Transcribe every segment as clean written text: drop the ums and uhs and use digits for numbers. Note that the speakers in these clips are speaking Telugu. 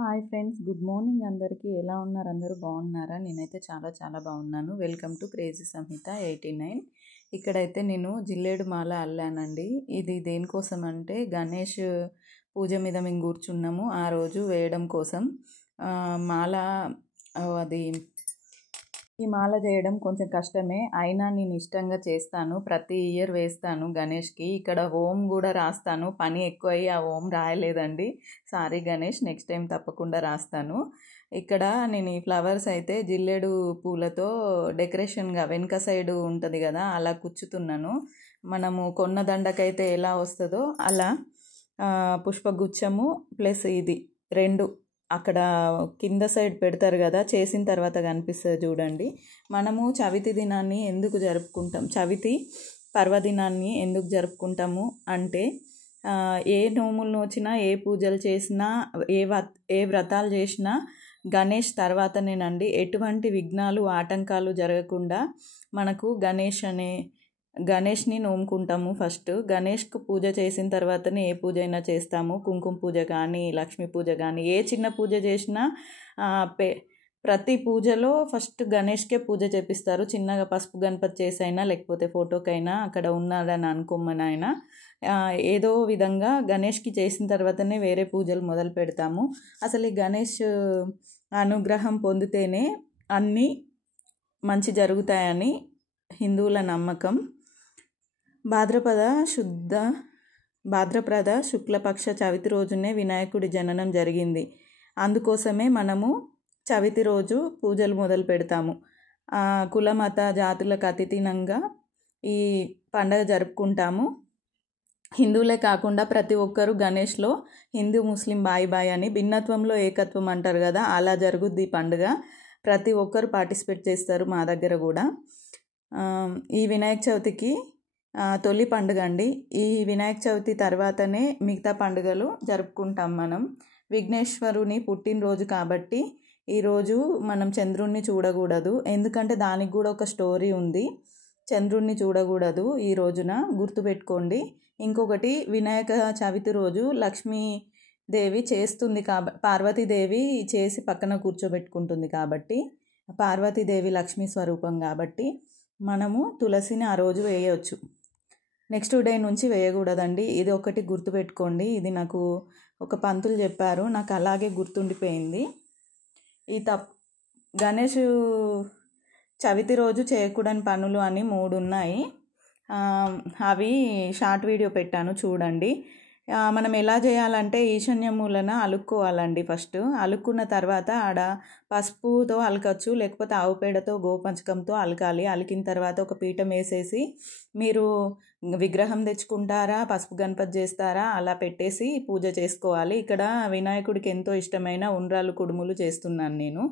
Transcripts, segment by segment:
హాయ్ ఫ్రెండ్స్, గుడ్ మార్నింగ్ అందరికీ. ఎలా ఉన్నారు? అందరూ బాగున్నారా? నేనైతే చాలా బాగున్నాను. వెల్కమ్ టు క్రేజీ సంహిత 89. ఇక్కడైతే నేను జిల్లేడు మాల అల్లానండి. ఇది దేనికోసం అంటే గణేష్ పూజ మీద మేము కూర్చున్నాము ఆ రోజు వేయడం కోసం. మాల అది ఈ మాల చేయడం కొంచెం కష్టమే, అయినా నేను ఇష్టంగా చేస్తాను. ప్రతి ఇయర్ వేస్తాను గణేష్కి. ఇక్కడ ఓం కూడా రాస్తాను. పని ఎక్కువ అయ్యి ఆ ఓం రాయలేదండి. సారీ గణేష్, నెక్స్ట్ టైం తప్పకుండా రాస్తాను. ఇక్కడ నేను ఈ ఫ్లవర్స్ అయితే జిల్లేడు పూలతో డెకరేషన్గా వెనక సైడ్ ఉంటుంది కదా, అలా కుచ్చుతున్నాను. మనము కొన్న దండకైతే ఎలా వస్తుందో అలా పుష్పగుచ్చము ప్లస్ ఇది రెండు అక్కడ కింద సైడ్ పెడతారు కదా, చేసిన తర్వాత కనిపిస్తుంది చూడండి. మనము చవితి దినాన్ని ఎందుకు జరుపుకుంటాం, చవితి పర్వదినాన్ని ఎందుకు జరుపుకుంటాము అంటే ఏ నోములు నోచినా, ఏ పూజలు చేసినా, ఏ వ్రతాలు చేసినా గణేష్ తర్వాతనేనండి. ఎటువంటి విఘ్నాలు ఆటంకాలు జరగకుండా మనకు గణేష్ని నోముకుంటాము. ఫస్ట్ గణేష్కు పూజ చేసిన తర్వాతనే ఏ పూజ అయినా చేస్తాము. కుంకుమ పూజ కానీ, లక్ష్మీ పూజ కానీ, ఏ చిన్న పూజ చేసినా ప్రతి పూజలో ఫస్ట్ గణేష్కే పూజ చేపిస్తారు. చిన్నగా పసుపు గణపతి చేసైనా, లేకపోతే ఫోటోకైనా, అక్కడ ఉన్నాడని అనుకోమనైనా ఏదో విధంగా గణేష్కి చేసిన తర్వాతనే వేరే పూజలు మొదలు పెడతాము. అసలు ఈ గణేష్ అనుగ్రహం పొందితేనే అన్నీ మంచి జరుగుతాయని హిందువుల నమ్మకం. భాద్రపద శుక్లపక్ష చవితి రోజునే వినాయకుడి జననం జరిగింది. అందుకోసమే మనము చవితి రోజు పూజలు మొదలు పెడతాము. కులమత జాతులకు అతీతంగా ఈ పండగ జరుపుకుంటాము. హిందువులే కాకుండా ప్రతి ఒక్కరూ గణేష్లో హిందూ ముస్లిం బాయ్ అని భిన్నత్వంలో ఏకత్వం అంటారు కదా, అలా జరుగుద్ది ఈ పండుగ. ప్రతి ఒక్కరు పార్టిసిపేట్ చేస్తారు. మా దగ్గర కూడా ఈ వినాయక చవితికి తొలి పండుగ అండి. ఈ వినాయక చవితి తర్వాతనే మిగతా పండుగలు జరుపుకుంటాం మనం. విఘ్నేశ్వరుని పుట్టినరోజు కాబట్టి ఈరోజు మనం చంద్రుణ్ణి చూడకూడదు, ఎందుకంటే దానికి కూడా ఒక స్టోరీ ఉంది. చంద్రుణ్ణి చూడకూడదు ఈ రోజున, గుర్తుపెట్టుకోండి. ఇంకొకటి, వినాయక చవితి రోజు లక్ష్మీదేవి చేస్తుంది పార్వతీదేవి చేసి పక్కన కూర్చోబెట్టుకుంటుంది కాబట్టి, పార్వతీదేవి లక్ష్మీ స్వరూపం కాబట్టి మనము తులసిని ఆ రోజు వేయవచ్చు. నెక్స్ట్ డే నుంచి వేయకూడదండి. ఇది ఒకటి గుర్తుపెట్టుకోండి. ఇది నాకు ఒక పంతులు చెప్పారు, నాకు అలాగే గుర్తుండిపోయింది. గణేష్ చవితి రోజు చేయకూడని పనులు అని 3 ఉన్నాయి. అవి షార్ట్ వీడియో పెట్టాను చూడండి. మనం ఎలా చేయాలంటే ఈశాన్య మూలన అలుక్కోవాలండి. ఫస్ట్ అలుక్కున్న తర్వాత ఆడ పసుపుతో అలకచ్చు, లేకపోతే ఆవు పేడతో గోపంచకంతో అలకాలి. అలికిన తర్వాత ఒక పీఠం వేసేసి మీరు విగ్రహం తెచ్చుకుంటారా, పసుపు గణపతి చేస్తారా, అలా పెట్టేసి పూజ చేసుకోవాలి. ఇక్కడ వినాయకుడికి ఎంతో ఇష్టమైన ఉండ్రాలు కుడుములు చేస్తున్నాను నేను.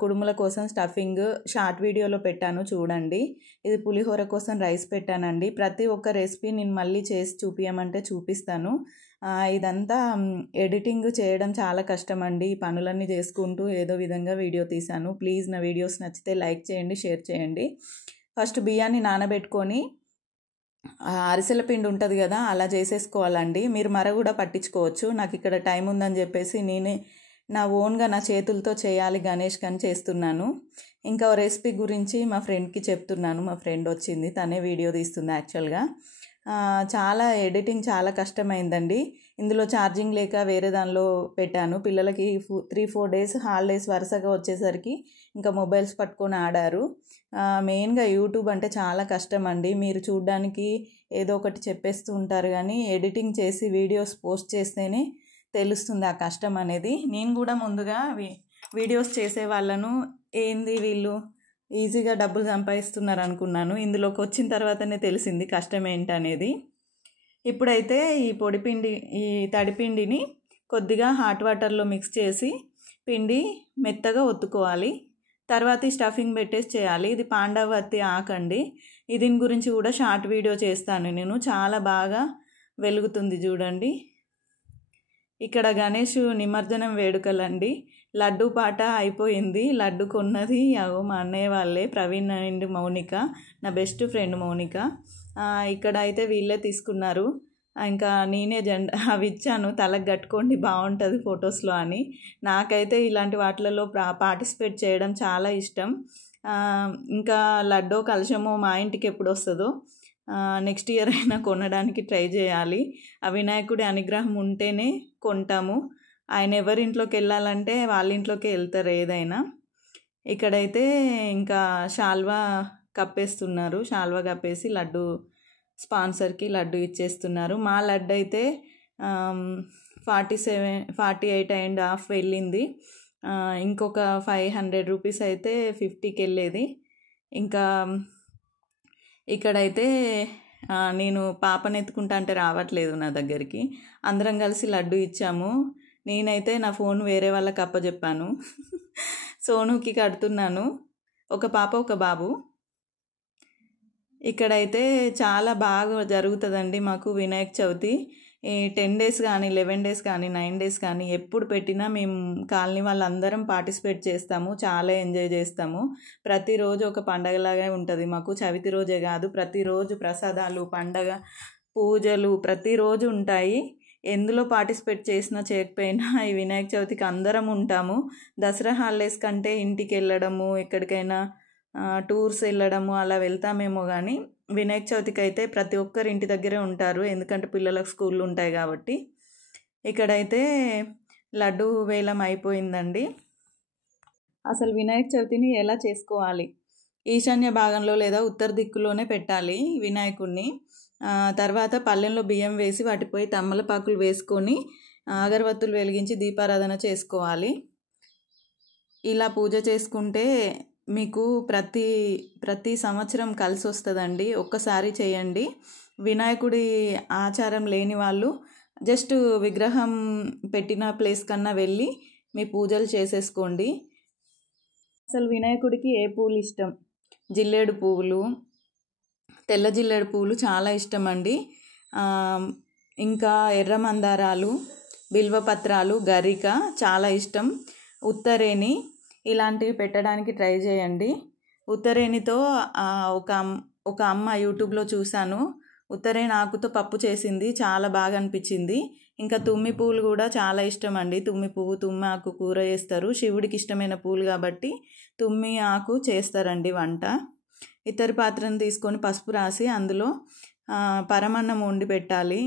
కుడుముల కోసం స్టఫింగ్ షార్ట్ వీడియోలో పెట్టాను చూడండి. ఇది పులిహోర కోసం రైస్ పెట్టానండి. ప్రతి ఒక్క రెసిపీ నేను మళ్ళీ చేసి చూపించమంటే చూపిస్తాను. ఇదంతా ఎడిటింగ్ చేయడం చాలా కష్టం అండి. ఈ పనులన్నీ చేసుకుంటూ ఏదో విధంగా వీడియో తీశాను. ప్లీజ్ నా వీడియోస్ నచ్చితే లైక్ చేయండి, షేర్ చేయండి. ఫస్ట్ బియ్యాన్ని నానబెట్టుకొని అరిసెల పిండి ఉంటుంది కదా, అలా చేసేసుకోవాలండి. మీరు మర కూడా పట్టించుకోవచ్చు. నాకు ఇక్కడ టైం ఉందని చెప్పేసి నేనే నా ఓన్గా నా చేతులతో చేయాలి గణేష్ అని చేస్తున్నాను. ఇంకా రెసిపీ గురించి మా ఫ్రెండ్కి చెప్తున్నాను. మా ఫ్రెండ్ వచ్చింది, తనే వీడియో తీస్తుంది యాక్చువల్గా. చాలా ఎడిటింగ్ చాలా కష్టమైందండి. ఇందులో ఛార్జింగ్ లేక వేరే దానిలో పెట్టాను. పిల్లలకి 3-4 డేస్ హాలిడేస్ వరుసగా వచ్చేసరికి ఇంకా మొబైల్స్ పట్టుకొని ఆడారు. మెయిన్గా యూట్యూబ్ అంటే చాలా కష్టం అండి. మీరు చూడడానికి ఏదో ఒకటి చెప్పేస్తూ ఉంటారు, కానీ ఎడిటింగ్ చేసి వీడియోస్ పోస్ట్ చేస్తేనే తెలుస్తుంది ఆ కష్టం అనేది. నేను కూడా ముందుగా వీడియోస్ చేసే వాళ్ళను ఏంది వీళ్ళు ఈజీగా డబ్బులు సంపాదిస్తున్నారు అనుకున్నాను. ఇందులోకి వచ్చిన తర్వాతనే తెలిసింది కష్టం ఏంటనేది. ఇప్పుడైతే ఈ తడిపిండిని కొద్దిగా హాట్ వాటర్లో మిక్స్ చేసి పిండి మెత్తగా ఒత్తుకోవాలి. తర్వాత ఈ స్టఫింగ్ పెట్టేసి చేయాలి. ఇది పాండవతి ఆకండి. దీని గురించి కూడా షార్ట్ వీడియో చేస్తాను నేను. చాలా బాగా వెలుగుతుంది చూడండి. ఇక్కడ గణేష్ నిమజ్జనం వేడుకలండి. లడ్డు పాట అయిపోయింది. లడ్డు కొన్నది మా అన్నయ్య వాళ్ళే, ప్రవీణ్ అండ్ మౌనిక, నా బెస్ట్ ఫ్రెండ్ మౌనిక. ఇక్కడ అయితే వీళ్ళే తీసుకున్నారు. ఇంకా నేనే అవి ఇచ్చాను, తలకు కట్టుకోండి బాగుంటుంది ఫొటోస్లో అని. నాకైతే ఇలాంటి వాటిలలో పార్టిసిపేట్ చేయడం చాలా ఇష్టం. ఇంకా లడ్డో కలశమో మా ఇంటికి ఎప్పుడు వస్తుందో, నెక్స్ట్ ఇయర్ అయినా కొనడానికి ట్రై చేయాలి. ఆ వినాయకుడి అనుగ్రహం ఉంటేనే కొంటాము. ఆయన ఎవరింట్లోకి వెళ్ళాలంటే వాళ్ళ ఇంట్లోకి వెళ్తారు ఏదైనా. ఇక్కడైతే ఇంకా శాల్వా కప్పేస్తున్నారు, శాల్వా కప్పేసి లడ్డు స్పాన్సర్కి లడ్డు ఇచ్చేస్తున్నారు. మా లడ్డు అయితే 48.5 వెళ్ళింది. ఇంకొక 500 రూపీస్ అయితే 50కి వెళ్ళేది. ఇంకా ఇక్కడైతే నేను పాపను ఎత్తుకుంటా అంటే రావట్లేదు నా దగ్గరికి. అందరం కలిసి లడ్డు ఇచ్చాము. నేనైతే నా ఫోన్ వేరే వాళ్ళకి అప్పచెప్పాను. సోనుకి కడుతున్నాను, ఒక పాప ఒక బాబు. ఇక్కడైతే చాలా బాగా జరుగుతుందండి మాకు వినాయక చవితి. 10 days కానీ 11 days కానీ 9 days కానీ ఎప్పుడు పెట్టినా మేము కాలనీ వాళ్ళందరం పార్టిసిపేట్ చేస్తాము, చాలా ఎంజాయ్ చేస్తాము. ప్రతిరోజు ఒక పండగలాగే ఉంటుంది మాకు. చవితి రోజే కాదు, ప్రతిరోజు ప్రసాదాలు, పండగ, పూజలు ప్రతిరోజు ఉంటాయి. ఎందులో పార్టిసిపేట్ చేసినా చేయకపోయినా ఈ వినాయక చవితికి అందరం ఉంటాము. దసరా హాలిడేస్ కంటే ఇంటికి వెళ్ళడము, ఎక్కడికైనా టూర్స్ వెళ్ళడము అలా వెళ్తామేమో కానీ వినాయక చవితికి అయితే ప్రతి ఒక్కరు ఇంటి దగ్గరే ఉంటారు, ఎందుకంటే పిల్లలకు స్కూళ్ళు ఉంటాయి కాబట్టి. ఇక్కడైతే లడ్డు వేలం అయిపోయిందండి. అసలు వినాయక చవితిని ఎలా చేసుకోవాలి? ఈశాన్య భాగంలో లేదా ఉత్తర దిక్కులోనే పెట్టాలి వినాయకుడిని. తర్వాత పళ్ళెంలో బియ్యం వేసి వాటిపై తమ్మలపాకులు వేసుకొని అగరవత్తులు వెలిగించి దీపారాధన చేసుకోవాలి. ఇలా పూజ చేసుకుంటే మీకు ప్రతి సంవత్సరం కలిసి వస్తుందండి. ఒక్కసారి చేయండి. వినాయకుడి ఆచారం లేని వాళ్ళు జస్ట్ విగ్రహం పెట్టిన ప్లేస్ కన్నా వెళ్ళి మీ పూజలు చేసేసుకోండి. అసలు వినాయకుడికి ఏ పూలు ఇష్టం? జిల్లేడు పువ్వులు, తెల్ల జిల్లేడు పువ్వులు చాలా ఇష్టం అండి. ఇంకా ఎర్ర మందారాలు, బిల్వపత్రాలు, గరిక చాలా ఇష్టం. ఉత్తరేణి ఇలాంటివి పెట్టడానికి ట్రై చేయండి. ఉత్తరేణితో ఒక అమ్మ యూట్యూబ్లో చూశాను, ఉత్తరేణి ఆకుతో పప్పు చేసింది, చాలా బాగా అనిపించింది. ఇంకా తుమ్మి పువ్వులు కూడా చాలా ఇష్టం అండి. తుమ్మి పువ్వు, తుమ్మి ఆకు కూర చేస్తారు. శివుడికి ఇష్టమైన పూలు కాబట్టి తుమ్మి ఆకు చేస్తారండి వంట. ఇతర పాత్రను తీసుకొని పసుపు రాసి అందులో పరమాన్నం వండి పెట్టాలి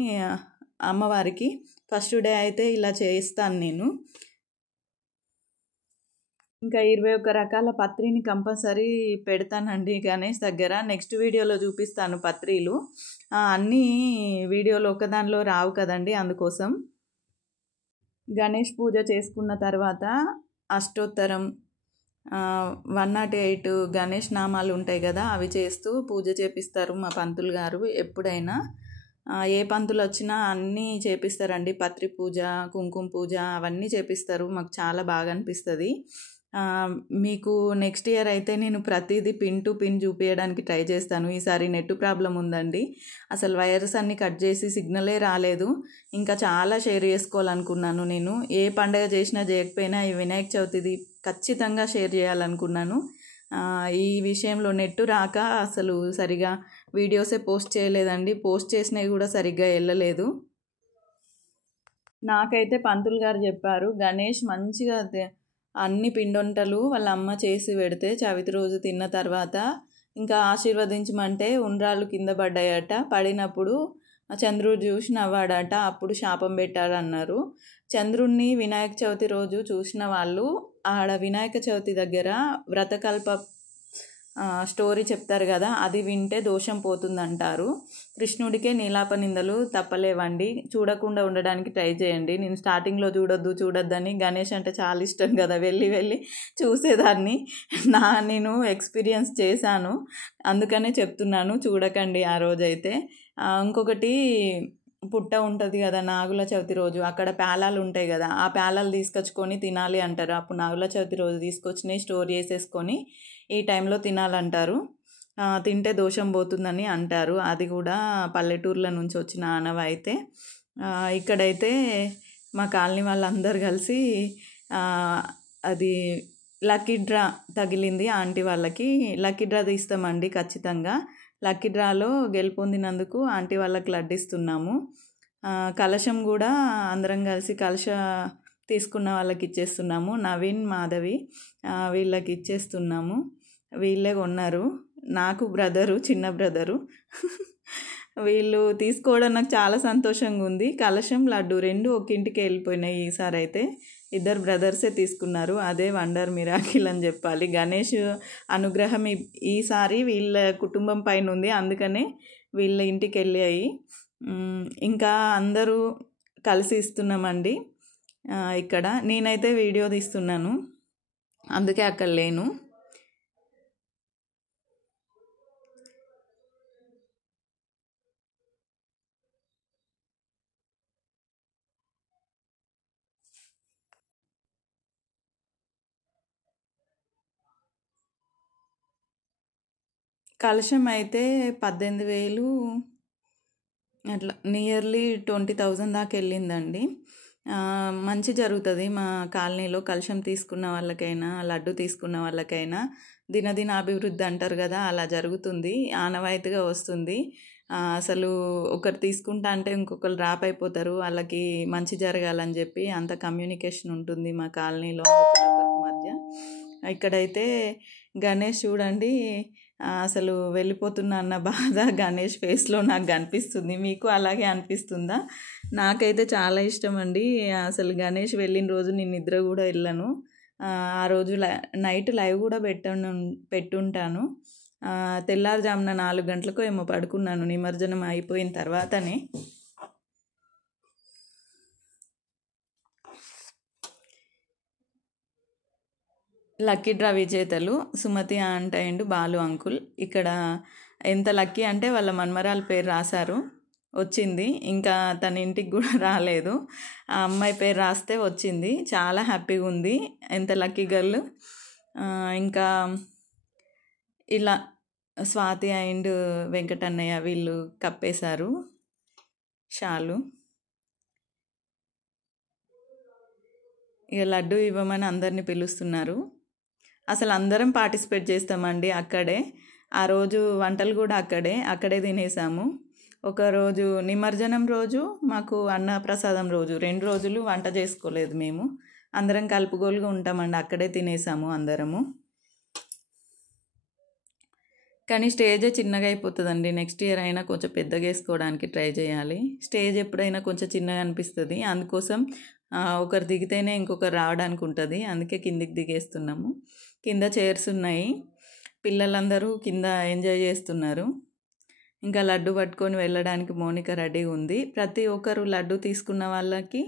అమ్మవారికి. ఫస్ట్ డే అయితే ఇలా చేస్తాను నేను. ఇంకా 21 రకాల పత్రిని కంపల్సరీ పెడతానండి గణేష్ దగ్గర. నెక్స్ట్ వీడియోలో చూపిస్తాను పత్రిలు. అన్నీ వీడియోలో ఒకదానిలో రావు కదండి, అందుకోసం. గణేష్ పూజ చేసుకున్న తర్వాత అష్టోత్తరం, 108 గణేష్ నామాలు ఉంటాయి కదా, అవి చేస్తూ పూజ చేపిస్తారు మా పంతులు గారు. ఎప్పుడైనా ఏ పంతులు వచ్చినా అన్నీ చేపిస్తారండి. పత్రి పూజ, కుంకుమ పూజ అవన్నీ చేపిస్తారు. మాకు చాలా బాగా అనిపిస్తుంది. మీకు నెక్స్ట్ ఇయర్ అయితే నేను ప్రతిదీ పిన్ టు పిన్ చూపించడానికి ట్రై చేస్తాను. ఈసారి నెట్ ప్రాబ్లం ఉందండి, అసలు వైర్స్ అన్నీ కట్ చేసి సిగ్నలే రాలేదు. ఇంకా చాలా షేర్ చేసుకోవాలనుకున్నాను నేను. ఏ పండగ చేసినా చేయకపోయినా ఈ వినాయక చవితిది ఖచ్చితంగా షేర్ చేయాలనుకున్నాను. ఈ విషయంలో నెట్ రాక అసలు సరిగా వీడియోసే పోస్ట్ చేయలేదండి. పోస్ట్ చేసినవి కూడా సరిగ్గా వెళ్ళలేదు. నాకైతే పంతులు గారు చెప్పారు, గణేష్ మంచిగా అన్ని పిండొంటలు వాళ్ళ అమ్మ చేసి పెడితే చవితి రోజు తిన్న తర్వాత ఇంకా ఆశీర్వదించమంటే ఉండ్రాళ్ళు కింద పడ్డాయట. పడినప్పుడు చంద్రుడు చూసి నవ్వాడట, అప్పుడు శాపం పెట్టారన్నారు. చంద్రుణ్ణి వినాయక చవితి రోజు చూసిన వాళ్ళు ఆడ వినాయక చవితి దగ్గర వ్రతకల్ప స్టోరీ చెప్తారు కదా, అది వింటే దోషం పోతుందంటారు. కృష్ణుడికే నీలాప నిందలు తప్పలేవండి. చూడకుండా ఉండడానికి ట్రై చేయండి. నేను స్టార్టింగ్లో చూడొద్దని, గణేష్ అంటే చాలా ఇష్టం కదా, వెళ్ళి చూసేదాన్ని. నేను ఎక్స్పీరియన్స్ చేశాను, అందుకనే చెప్తున్నాను, చూడకండి ఆ రోజైతే. ఇంకొకటి పుట్ట ఉంటుంది కదా నాగుల చవితి రోజు, అక్కడ పేలాలు ఉంటాయి కదా, ఆ పేలాలు తీసుకొచ్చుకొని తినాలి అంటారు. అప్పుడు నాగుల చవితి రోజు తీసుకొచ్చినవి స్టోర్ చేసేసుకొని ఈ టైంలో తినాలంటారు. తింటే దోషం పోతుందని అంటారు. అది కూడా పల్లెటూర్ల నుంచి వచ్చిన ఆనవాయితే. ఇక్కడైతే మా కాలనీ వాళ్ళందరూ కలిసి అది లక్కీ డ్రా తగిలింది ఆంటీ వాళ్ళకి. లక్కీ డ్రా తీస్తామండి ఖచ్చితంగా. లక్కీ డ్రాలో గెలుపొందినందుకు ఆంటీ వాళ్ళకి లడ్డిస్తున్నాము. కలశం కూడా అందరం కలిసి తీసుకున్న వాళ్ళకి ఇచ్చేస్తున్నాము. నవీన్, మాధవి వీళ్ళకి ఇచ్చేస్తున్నాము. వీళ్ళే కొన్నారు. నాకు బ్రదరు, చిన్న బ్రదరు. వీళ్ళు తీసుకోవడం నాకు చాలా సంతోషంగా ఉంది. కలశం, లడ్డు రెండు ఒక ఇంటికి వెళ్ళిపోయినాయి. ఈసారి అయితే ఇద్దరు బ్రదర్సే తీసుకున్నారు. అదే వండర్ మిరాకిల్ అని చెప్పాలి. గణేష్ అనుగ్రహం ఈసారి వీళ్ళ కుటుంబం పైన ఉంది. అందుకనే వీళ్ళ ఇంటికి వెళ్ళాయి. ఇంకా అందరూ కలిసి ఇస్తున్నామండి. ఇక్కడ నేనైతే వీడియో తీస్తున్నాను, అందుకే అక్కడ లేను. కలశం అయితే 18,000 అట్లా నియర్లీ 20,000 దాకా వెళ్ళిందండి. మంచి జరుగుతుంది మా కాలనీలో. కలశం తీసుకున్న వాళ్ళకైనా, లడ్డు తీసుకున్న వాళ్ళకైనా దినదిన అభివృద్ధి అంటారు కదా, అలా జరుగుతుంది. ఆనవాయితీగా వస్తుంది. అసలు ఒకరు తీసుకుంటా అంటే ఇంకొకరు రాపైపోతారు. వాళ్ళకి మంచి జరగాలని చెప్పి అంత కమ్యూనికేషన్ ఉంటుంది మా కాలనీలో ఒకరికొకరి మధ్య. ఇక్కడైతే గణేష్ చూడండి, అసలు వెళ్ళిపోతున్నా అన్న బాధ గణేష్ ఫేస్లో నాకు కనిపిస్తుంది. మీకు అలాగే అనిపిస్తుందా? నాకైతే చాలా ఇష్టం అండి. అసలు గణేష్ వెళ్ళిన రోజు నేను నిద్ర కూడా వెళ్ళను. ఆ రోజు నైట్ లైవ్ కూడా పెట్టుంటాను. తెల్లారుజామున 4 గంటలకు ఏమో పడుకున్నాను నిమజ్జనం అయిపోయిన తర్వాతనే. లక్కీ డ్రా విజేతలు Sumathi aunt and Balu uncle. ఇక్కడ ఎంత లక్కీ అంటే వాళ్ళ మన్మరాల పేరు రాశారు, వచ్చింది. ఇంకా తన ఇంటికి కూడా రాలేదు, ఆ అమ్మాయి పేరు రాస్తే వచ్చింది. చాలా హ్యాపీగా ఉంది. ఎంత లక్కీ గర్ల్. ఇంకా ఇలా స్వాతి అండ్ వెంకటన్నయ్య వీళ్ళు కప్పేశారు షాలు. ఇక లడ్డు ఇవ్వమని అందరినీ పిలుస్తున్నారు. అసలు అందరం పార్టిసిపేట్ చేస్తామండి అక్కడే. ఆ రోజు వంటలు కూడా అక్కడే తినేసాము. ఒకరోజు నిమజ్జనం రోజు, మాకు అన్నప్రసాదం రోజు, 2 రోజులు వంట చేసుకోలేదు మేము. అందరం కలుపుగోలుగా ఉంటామండి. అక్కడే తినేసాము అందరము. కానీ స్టేజ్ చిన్నగా అయిపోతుందండి. నెక్స్ట్ ఇయర్ అయినా కొంచెం పెద్దగా వేసుకోవడానికి ట్రై చేయాలి. స్టేజ్ ఎప్పుడైనా కొంచెం చిన్నగా అనిపిస్తుంది. అందుకోసం ఒకరు దిగితేనే ఇంకొకరు రావడానికి ఉంటుంది. అందుకే కిందికి దిగేస్తున్నాము. కింద చైర్స్ ఉన్నాయి. పిల్లలందరూ కింద ఎంజాయ్ చేస్తున్నారు. ఇంకా లడ్డు పట్టుకొని వెళ్ళడానికి మోనిక రెడీగా ఉంది. ప్రతి ఒక్కరు లడ్డు తీసుకున్న వాళ్ళకి,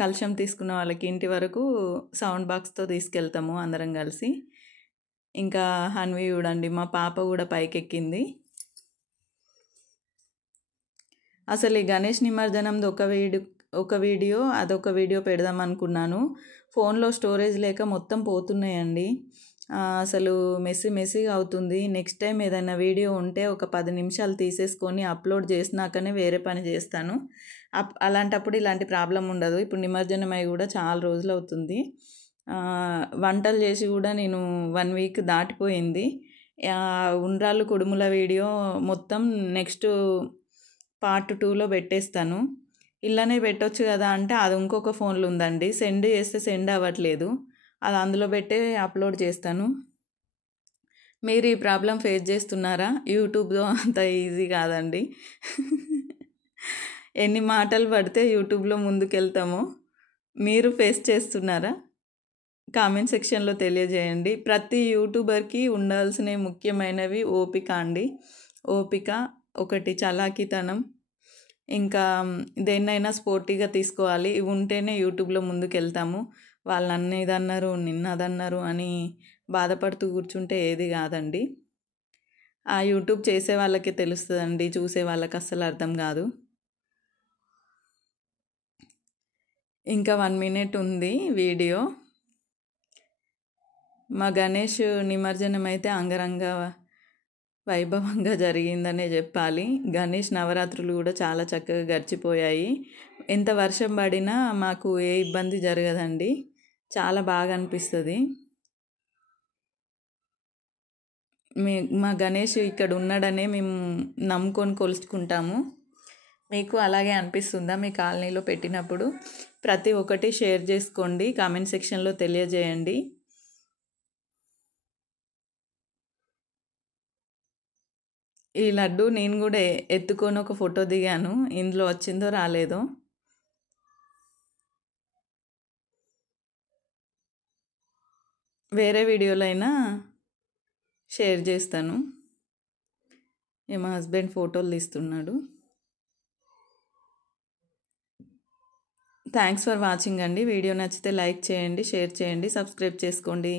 కలశం తీసుకున్న వాళ్ళకి ఇంటి వరకు సౌండ్ బాక్స్తో తీసుకెళ్తాము అందరం కలిసి. ఇంకా హన్వి చూడండి, మా పాప కూడా పైకెక్కింది. అసలు ఈ గణేష్ నిమజ్జనంది ఒక వీడియో అదొక వీడియో పెడదాం అనుకున్నాను. ఫోన్లో స్టోరేజ్ లేక మొత్తం పోతున్నాయండి. అసలు మెస్సీగా అవుతుంది. నెక్స్ట్ టైం ఏదైనా వీడియో ఉంటే ఒక 10 నిమిషాలు తీసేసుకొని అప్లోడ్ చేసినాకనే వేరే పని చేస్తాను. అలాంటప్పుడు ఇలాంటి ప్రాబ్లం ఉండదు. ఇప్పుడు నిమజ్జనం అయి కూడా చాలా రోజులు అవుతుంది. వంటలు చేసి కూడా నేను 1 వీక్ దాటిపోయింది. ఉండ్రాళ్ళు కుడుముల వీడియో మొత్తం నెక్స్ట్ పార్ట్ 2లో పెట్టేస్తాను. ఇలానే పెట్టొచ్చు కదా అంటే అది ఇంకొక ఫోన్లో ఉందండి. సెండ్ చేస్తే సెండ్ అవ్వట్లేదు. అది అందులో పెట్టే అప్లోడ్ చేస్తాను. మీరు ఈ ప్రాబ్లం ఫేస్ చేస్తున్నారా? యూట్యూబ్లో అంత ఈజీ కాదండి. ఎన్ని మాటలు పడితే యూట్యూబ్లో ముందుకెళ్తామో మీరు ఫేస్ చేస్తున్నారా? కామెంట్ సెక్షన్లో తెలియజేయండి. ప్రతి యూట్యూబర్కి ఉండాల్సిన ముఖ్యమైనవి ఓపిక అండి. ఓపిక ఒకటి, చలాకీతనం, ఇంకా దేన్నైనా స్పోర్టీగా తీసుకోవాలి. ఇవి ఉంటేనే యూట్యూబ్లో ముందుకెళ్తాము. వాళ్ళు నన్ను ఇదన్నారు, నిన్నదన్నారు అని బాధపడుతూ కూర్చుంటే ఏది కాదండి. ఆ యూట్యూబ్ చేసే వాళ్ళకే తెలుస్తుందండి, చూసే వాళ్ళకి అస్సలు అర్థం కాదు. ఇంకా 1 మినిట్ ఉంది వీడియో. మా గణేష్ నిమజ్జనం అయితే అంగరంగ వైభవంగా జరిగిందనే చెప్పాలి. గణేష్ నవరాత్రులు కూడా చాలా చక్కగా గడిచిపోయాయి. ఎంత వర్షం పడినా మాకు ఏ ఇబ్బంది జరగదండి. చాలా బాగా అనిపిస్తుంది. మా గణేష్ ఇక్కడ ఉన్నాడనే మేము నమ్ముకొని కొలుచుకుంటాము. మీకు అలాగే అనిపిస్తుందా మీ కాలనీలో పెట్టినప్పుడు? ప్రతి ఒక్కటి షేర్ చేసుకోండి, కామెంట్ సెక్షన్లో తెలియజేయండి. ఈ లడ్డు నేను కూడా ఎత్తుకొని ఒక ఫోటో దిగాను, ఇందులో వచ్చిందో రాలేదో. వేరే వీడియోలో అయినా షేర్ చేస్తాను. మా హస్బెండ్ ఫోటోలు తీస్తున్నాడు. థ్యాంక్స్ ఫర్ వాచింగ్ అండి. వీడియో నచ్చితే లైక్ చేయండి, షేర్ చేయండి, సబ్స్క్రైబ్ చేసుకోండి.